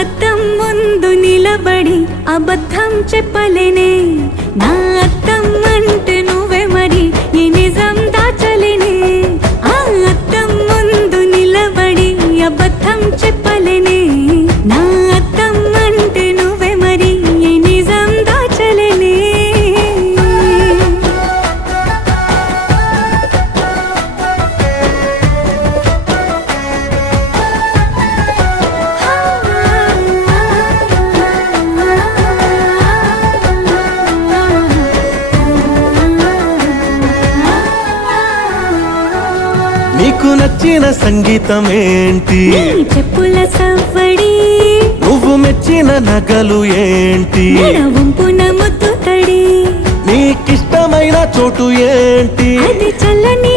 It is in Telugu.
అద్దం ముందు నిలబడి అబద్ధం చెప్పలేనే, నా అద్దం అంటే నువ్వే మరి ఈ నిజం దాచలేనే. అద్దం ముందు నిలబడి అబద్ధం చెప్పలేనే, నా అద్దం అంటే నువ్వే మరి ఈ నిజం దాచలేనే. నీకు నచ్చిన సంగీతం ఏంటి? నీ చెప్పుల సవ్వడి. నువ్వు మెచ్చిన నగలు ఏంటి? వంపున ముద్దు తడి. నీకిష్టమైన చోటు ఏంటి? అది చల్లని